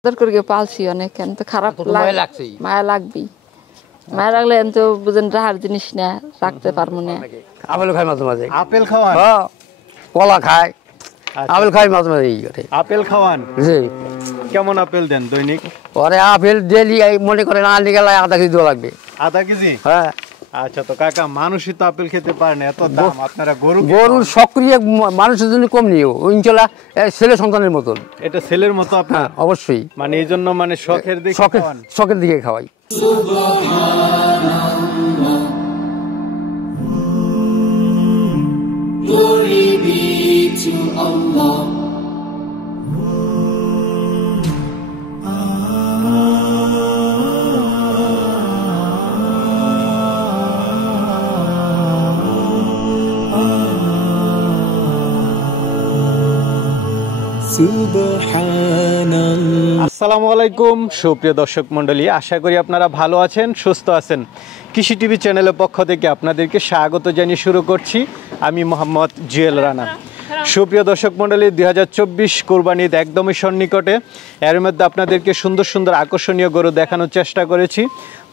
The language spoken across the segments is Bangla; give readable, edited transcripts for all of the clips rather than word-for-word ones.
আদর করে পালছি অনেক, তো খারাপ লাগছে, মায়া লাগবে, মায়া লাগলে তো বুঝেন রাহার জিনিস না, রাখতে পারবো না। আপেল খাই মাঝে মাঝে। আপেল খাওয়ান? কলা খায়, আপেল খাই মাঝে মাঝে। আপেল খাওয়ান? জি। কেমন আপেল দেন দৈনিক? ওরে আপেল ডেলি মনে করেন আনতে গেলে আধা কেজি দেওয়া লাগবে। আধা কেজি? হ্যাঁ। আচ্ছা, তো কাকা মানুষই তো আপেল খেতে পারে না, এত দাম, আপনারা গরুর সক্রিয় মানুষের জন্য কম নিও, ইনশাল্লাহ ছেলে সন্তানের মতন। এটা ছেলের মতো আপনার? অবশ্যই। মানে এই জন্য মানে শখের দিকে খাওয়ান? শখের দিকে খাওয়াই। Glory be to Allah. আসসালামু আলাইকুম সুপ্রিয় দর্শক মণ্ডলী, আশা করি আপনারা ভালো আছেন, সুস্থ আছেন। কৃষি টিভি চ্যানেলের পক্ষ থেকে আপনাদেরকে স্বাগত জানিয়ে শুরু করছি আমি মোহাম্মদ জুয়েল রানা। সুপ্রিয় দর্শক মণ্ডলী, 2024 কোরবানি ঈদ একদমই সন্নিকটে। এর মধ্যে আপনাদেরকে সুন্দর সুন্দর আকর্ষণীয় গরু দেখানোর চেষ্টা করেছি।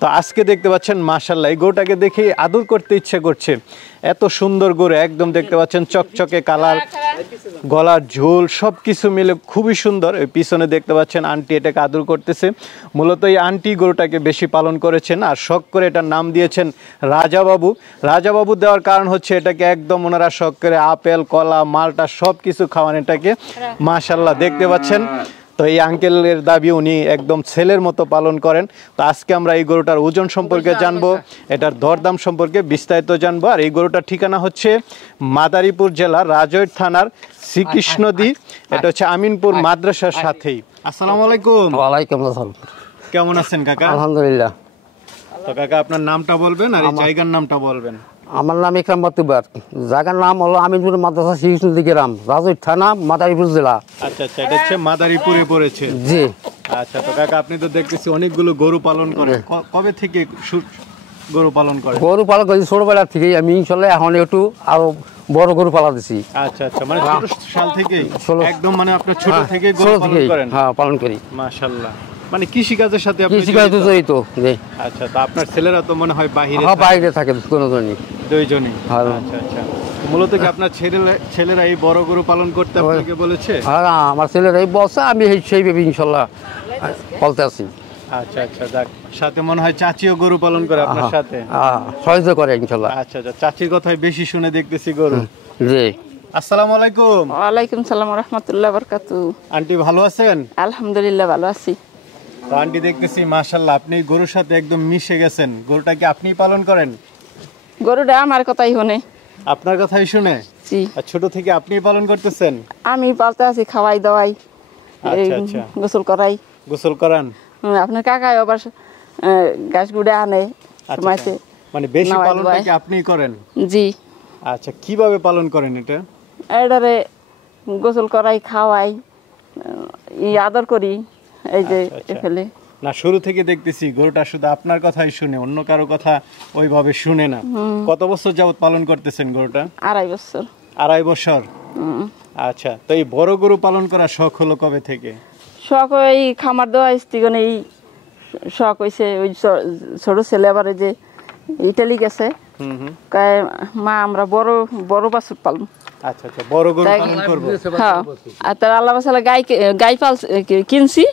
তো আজকে দেখতে পাচ্ছেন মাশাআল্লাহ, এই গরুটাকে দেখে আদর করতে ইচ্ছে করছে, এত সুন্দর গরু, একদম দেখতে পাচ্ছেন চকচকে কালার, গলার ঝোল সব কিছু মিলে খুবই সুন্দর। এই পিছনে দেখতে পাচ্ছেন আন্টি এটাকে আদর করতেছে। মূলত এই আন্টি গরুটাকে বেশি পালন করেছেন আর শখ করে এটার নাম দিয়েছেন রাজাবাবু। রাজাবাবু দেওয়ার কারণ হচ্ছে এটাকে একদম ওনারা শখ করে আপেল, কলা, মালটা সব কিছু খাওয়ান এটাকে। মাশাআল্লাহ দেখতে পাচ্ছেন। তো এই আঙ্কেলের দাবি উনি একদম ছেলের মতো পালন করেন। তো আজকে আমরা এই গরুটার ওজন সম্পর্কে জানবো, এটার দরদাম সম্পর্কে বিস্তারিত জানবো। আর এই গরুটার ঠিকানা হচ্ছে মাদারীপুর জেলার রাজৈর থানার শ্রীকৃষ্ণদী, এটা হচ্ছে আমিনপুর মাদ্রাসার সাথেই। আসসালামু আলাইকুম। ওয়ালাইকুম আসসালাম। কেমন আছেন কাকা? আলহামদুলিল্লাহ। তো কাকা আপনার নামটা বলবেন আর এই জায়গার নামটা বলবেন। আমার নাম ইকরাম বতুবার, জায়গার নাম হলো আমিনপুর মাদ্রাসা শ্রীকৃষ্ণদী গ্রাম, রাজৈর থানা, মাদারীপুর জেলা। আচ্ছা আচ্ছা, এটা হচ্ছে মাদারীপুরে পড়েছে? জি। আচ্ছা, তো কাকা আপনি তো দেখতেছি অনেকগুলো গরু পালন করেন, কবে থেকে গরু পালন করেন? গরু পালন করেছি ছোটবেলা থেকেই, আমি ইনশাল্লাহ এখন একটু আরো বড় গরু পালা দিছি। আচ্ছা আচ্ছা, মানে ছোট সাল থেকেই একদম, মানে আপনার ছোট থেকে গরু পালন করেন? হ্যাঁ, পালন করি। মাশাআল্লাহ, মানে কৃষি কাজের সাথে আপনি কৃষিকাজে জড়িত। জি। আচ্ছা, তো আপনার ছেলেরা তো মনে হয় বাইরে? হ্যাঁ, বাইরে থাকে দুজনই। দুইজনই? আচ্ছা আচ্ছা, মূলত কি আপনার ছেলেরা এই বড় গরু পালন করতে আপনাকে বলেছে? হ্যাঁ, আমার ছেলেরাই বলছে, আমি সেইভাবে ইনশাল্লাহ বলতে আছি। আচ্ছা আচ্ছা, যাক, সাথে মনে হয় চাচিও গরু পালন করে আপনার সাথে? সহযোগিতা করে ইনশাল্লাহ। আচ্ছা আচ্ছা, চাচির কথাই বেশি শুনে দেখতেছি গরু। জি। আসসালামু আলাইকুম। ওয়ালাইকুম সালাম ওয়া রাহমাতুল্লাহি ওয়া বারাকাতুহু। আন্টি ভালো আছেন? আলহামদুলিল্লাহ ভালো আছি। তো আন্টি দেখতেছি মাশাআল্লাহ আপনি গরুর সাথে একদম মিশে গেছেন। গরুটা কি আপনিই পালন করেন? গরুটা আমার কথাই শুনে। আপনার কথাই শুনে? জি। আর ছোট থেকে আপনিই পালন করতেছেন? আমি পালতে আছি, খাওয়াই দাওয়াই, আচ্ছা আচ্ছা, গোসল করাই। গোসল করান? আপনার কাকাই আবার ঘাস গুড়ে আনে সময়তে। মানে বেশি পালনটা কি আপনিই করেন? জি। আচ্ছা, কিভাবে পালন করেন এটা? এটারে গোসল করাই, খাওয়াই, আদর করি, এই যে ফেলে না। শুরু থেকে দেখতেছি গরুটা শুধু আপনার কথাই শুনে, অন্য কারো কথা ওইভাবে শুনে না। কত বছর যাবত পালন করতেছেন গরুটা? 2.5 বছর। 2.5 বছর? আচ্ছা, তো এই বড় গরু পালন করার শখ হলো কবে থেকে? শখ ওই খামার দেওয়া স্ত্রীগণ, এই শখ হয়েছে। ওই ছোট ছেলে আবার যে ইটালি গেছে, মা আমরা বড় বড় বাছুর পালন। আচ্ছা আচ্ছা, বড় গরু পালন করব। হ্যাঁ, আর তার আল্লাহ বাসালা গাই পাল কিনছি,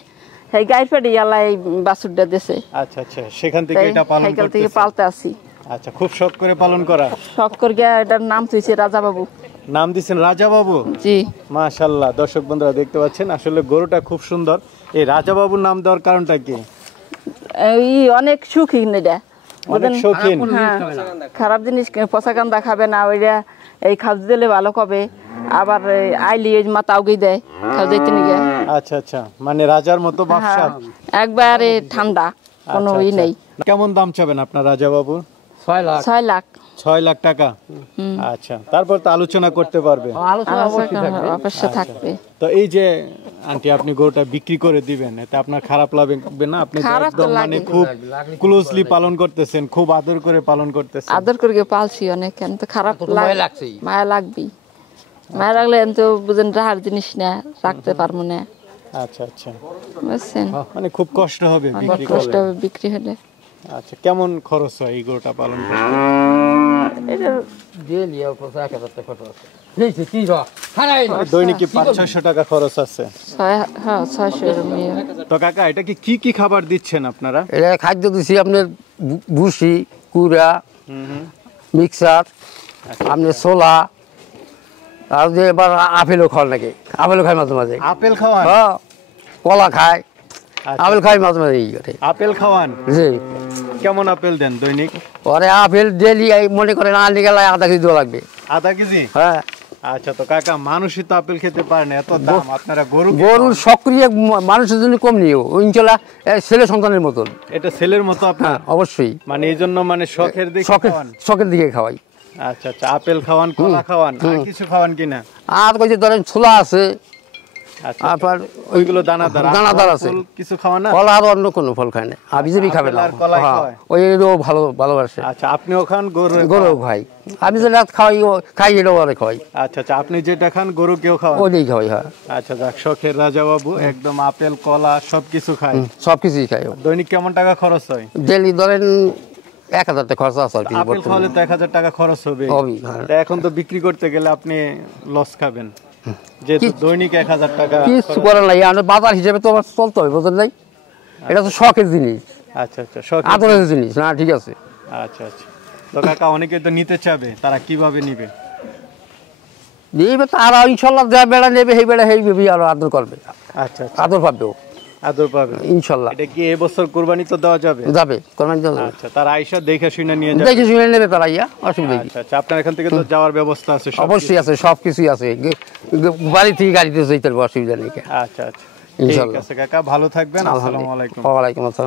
সেই গাই পেটে আল্লাহ এই বাছুরটা দিয়েছে। আচ্ছা আচ্ছা, সেখান থেকে এটা পালন করতেছি। থেকে পালতে আসি। আচ্ছা, খুব শখ করে পালন করা? শখ করে এটার নাম তুইছে রাজাবাবু। নাম দিয়েছেন রাজাবাবু? জি। মাশাআল্লাহ, দর্শক বন্ধুরা দেখতে পাচ্ছেন আসলে গরুটা খুব সুন্দর। এই রাজাবাবুর নাম দেওয়ার কারণটা কি? অনেক শৌখিন, এটা অনেক শৌখিন। খারাপ জিনিস পচা কান্দা খাবে না, ওইটা এই খাওয়া দিলে ভালো কবে, আবার আইলি মাথা উগি দেয় খাওয়া যাইতে নিয়ে। আচ্ছা আচ্ছা, মানে রাজার মতো বাদশা একবারে ঠান্ডা, কোনো ই নেই। কেমন দাম চাবেন আপনার রাজাবাবু? 6 লাখ। 6 লাখ। 6 লাখ টাকা? আচ্ছা, তারপর তো আলোচনা করতে পারবে? অবশ্যই থাকবে। তো এই যে আন্টি আপনি গরুটা বিক্রি করে দিবেন, এতে আপনার খারাপ লাগবে না? আপনি একদম মানে খুব ক্লোজলি পালন করতেছেন, খুব আদর করে পালন করতেছেন। আদর করে পালছি অনেক, তো খারাপ লাগছে, মায়া লাগবে, মায়া লাগলে তো বুঝেন রাহার জিনিস না, রাখতে পারবো না। আচ্ছা আচ্ছা, বুঝছেন, মানে খুব কষ্ট হবে অনেক বিক্রি কষ্ট করলে। হবে বিক্রি হলে। আচ্ছা, কেমন খরচ হয় এই গরুটা পালন করতে? এটা ডেলি 1000 টাকা খরচ আছে। এইছে কি রা হারাই না দৈনিক কি 500-600 টাকা খরচ আছে? 600 এরকম নিয়ে। তো কাকা, এটা কি খাবার দিচ্ছেন আপনারা? এটা খাদ্য দিছি আপনার ভুসি, কুড়া, মিক্সার, আপনার ছোলা, আর যে এবার আপেলও খাওয়ার নাকি, আপেলও খায় মাঝে মাঝে। আপেল খাওয়ান? হ্যাঁ, কলা খায়, আচ্ছা। আপেল খায় মাঝে মাঝে। এই করে আপেল খাওয়ান? জি, কেমন আপেল দেন দৈনিক? পরে আপেল ডেলি মনে করেন আনতে গেলে 1/2 কেজি দেওয়া লাগবে। আধা কেজি? হ্যাঁ, আচ্ছা, তো কাকা মানুষই তো আপেল খেতে পারে না, এত দাম, আপনারা গরু গরুর সক্রিয় মানুষের জন্য কম নিও, ইনশাল্লাহ ছেলে সন্তানের মতন। এটা ছেলের মতো আপনার? হ্যাঁ, অবশ্যই। মানে এই জন্য মানে শখের দিকে খাওয়ান? শখের দিকে খাওয়াই। আচ্ছা আচ্ছা, আপেল খাওয়ান, কলা খাওয়ান, আর কিছু খাওয়ান কিনা? আর কই যে ধরেন ছোলা আছে, আচ্ছা, তারপর ওইগুলো দানাদার? দানাদার আছে। ফুল কিছু খাওয়ান না? কলা আর অন্য কোনো ফল খায় না, আর বিজেপি খাবে না। আপেল আর কলাই হ্যাঁ, খাওয়ায়? ওইও ভালোবাসে। আচ্ছা, আপনিও খান গরু? গরু খাই, আমি যে রাত খাওয়াই খাই, এটাও আরে খাওয়াই, আচ্ছা আচ্ছা, আপনি যেটা খান গরু কেউ খাওয়ান? ওইটাই খাওয়াই। হ্যাঁ, আচ্ছা, যাক, শখের রাজা বাবু একদম আপেল কলা সবকিছু খায়। সব কিছুই খাই। দৈনিক কেমন টাকা খরচ হয়? ডেলি ধরেন 1000 টাকা খরচা আছে আর কি। আপেল খাওয়ালে তো 1000 টাকা খরচ হবে। হবেই, হ্যাঁ। তা এখন তো বিক্রি করতে গেলে আপনি লস খাবেন, যেহেতু দৈনিক 1000 টাকা কিছু খরচ। করার নাই, আমার বাজার হিসেবে তো আমার চলতে হবে, বুঝলেন নাই? এটা তো শখের জিনিস, আচ্ছা আচ্ছা, শখ। আদরের জিনিস না, ঠিক আছে। আচ্ছা আচ্ছা, তো কাকা অনেকে তো নিতে চাবে, তারা কিভাবে নিবে? নিবে তারা ইনশাল্লাহ, যা বেড়া নেবে সেই বেড়া সেই ভেবে আরো আদর করবে, আচ্ছা আচ্ছা, আদর পাবেও আদর পাবে ইনশাল্লাহ। এটা কি এবছর কুরবানি তো দেওয়া যাবে? যাবে, কোরবানি দেওয়া যাবে। আচ্ছা, তারা আইসা দেখে শুনে নিয়ে যাবে? দেখে শুনে নেবে তারা, অসুবিধা কি? আচ্ছা আচ্ছা, আপনার এখান থেকে তো যাওয়ার ব্যবস্থা আছে? অবশ্যই আছে, সব কিছুই আছে, বাড়ি থেকে গাড়িতে যেতে পারবো, অসুবিধা নেই। আচ্ছা আচ্ছা, ঠিক ইনশাল্লাহ। আছে কাকা, ভালো থাকবেন। আসসালামু আলাইকুম। ওয়ালাইকুম আসসালাম।